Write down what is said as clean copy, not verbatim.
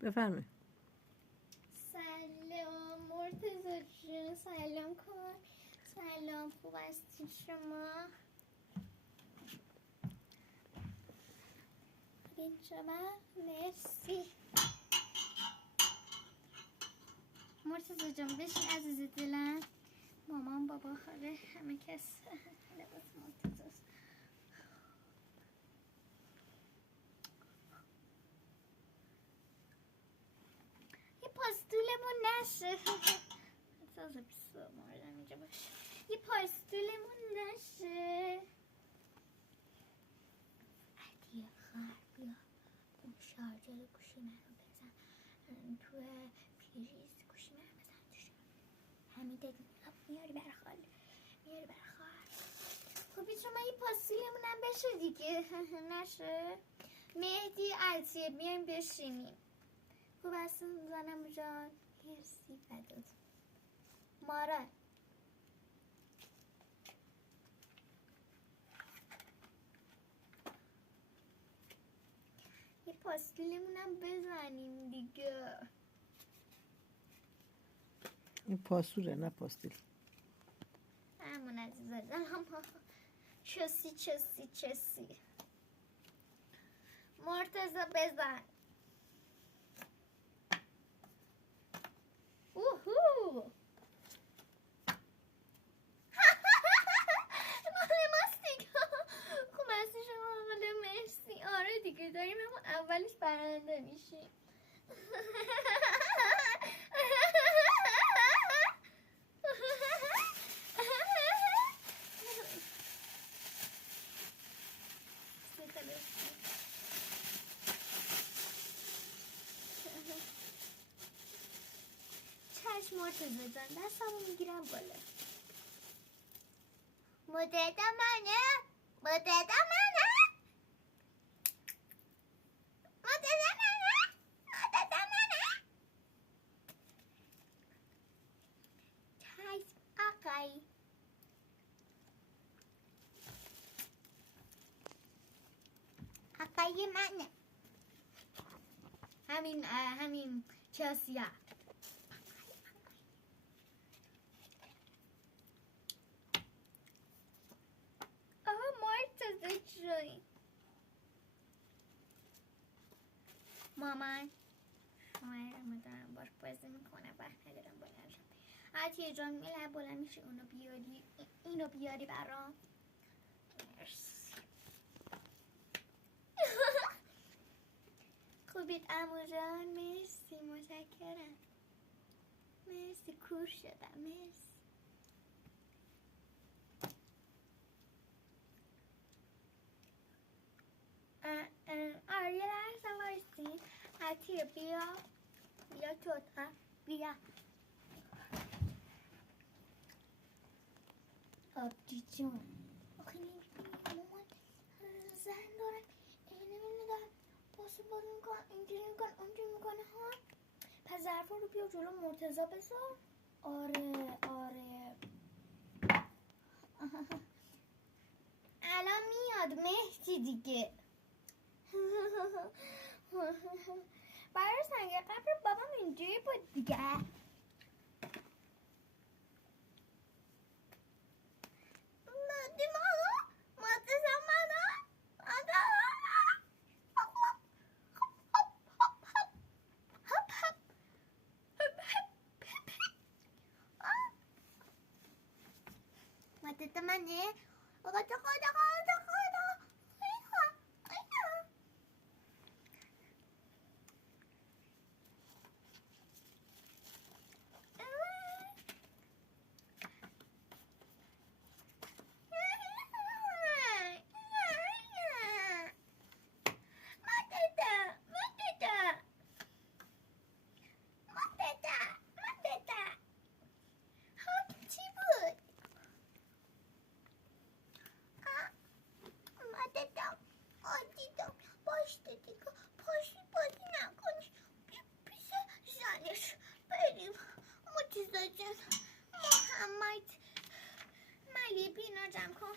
بفرمایید. سلام مرتضی جون، سلام کن. سلام، خوب هستی شما؟ ببین شما، مرسی. مرتضی جون بشین عزیز دلم. مامان بابا خاله همه کس لباس مرتضی است. یه پاستولمون نشه. سازه بیسته موردم اینجا باشه. یه پاستولمون نشه. عدیه خواهر بیا اون شارجر گوشی من رو بزن تو پیریز گوشی من رو بزن توش. همین دیگه میاری بر خاله، میاری بر خواهر. خب شما یه پاستولمون هم بشه دیگه. نشه مهدی عطیه بیایم بشینیم. خوب هستون زنم جان؟ مرسی فدات. مارا یه پاستولمون هم بزنیم دیگه. این پاسوره نه پاستیل. همون عزیز دلم. چسی مرتضی بزن. اوهو مال ماست دیگه. خوب هستی شما؟ مال مرسی. آره دیگه داریم همون اولش برنده میشیم. چشم مرتضی جان، دستمو میگیرم بالا. مدد منه، مدد منه، مدد منه، مدد منه. چشم آقای. آقای منه. همین چاسیه. مرتضی جون. مامان شما مدارم باش بازی میکنه وقت ندارم بلند شم. عطیه جان میله بلند میشه اینو بیاری برام. مرسی. خوبید عمو جان؟ مرسی متشکرم. مرسی کور شدم. مرسی. آره یه لحظه وایسین. عطیه بیا تو اتاق بیا. آبجی جون آخه نمی‌بینی مامان زن داره نمیدونم باسه بازی میکن اینجوری میکن اونجوری میکنه ها. پس ظرفا رو بیا جلو مرتضی بذار. آره الان میاد مهدی دیگه. برای سنگ قبر بابام اینجوری بود دیگه. مدد منه. خدا محمد ملی بینا جمع کن.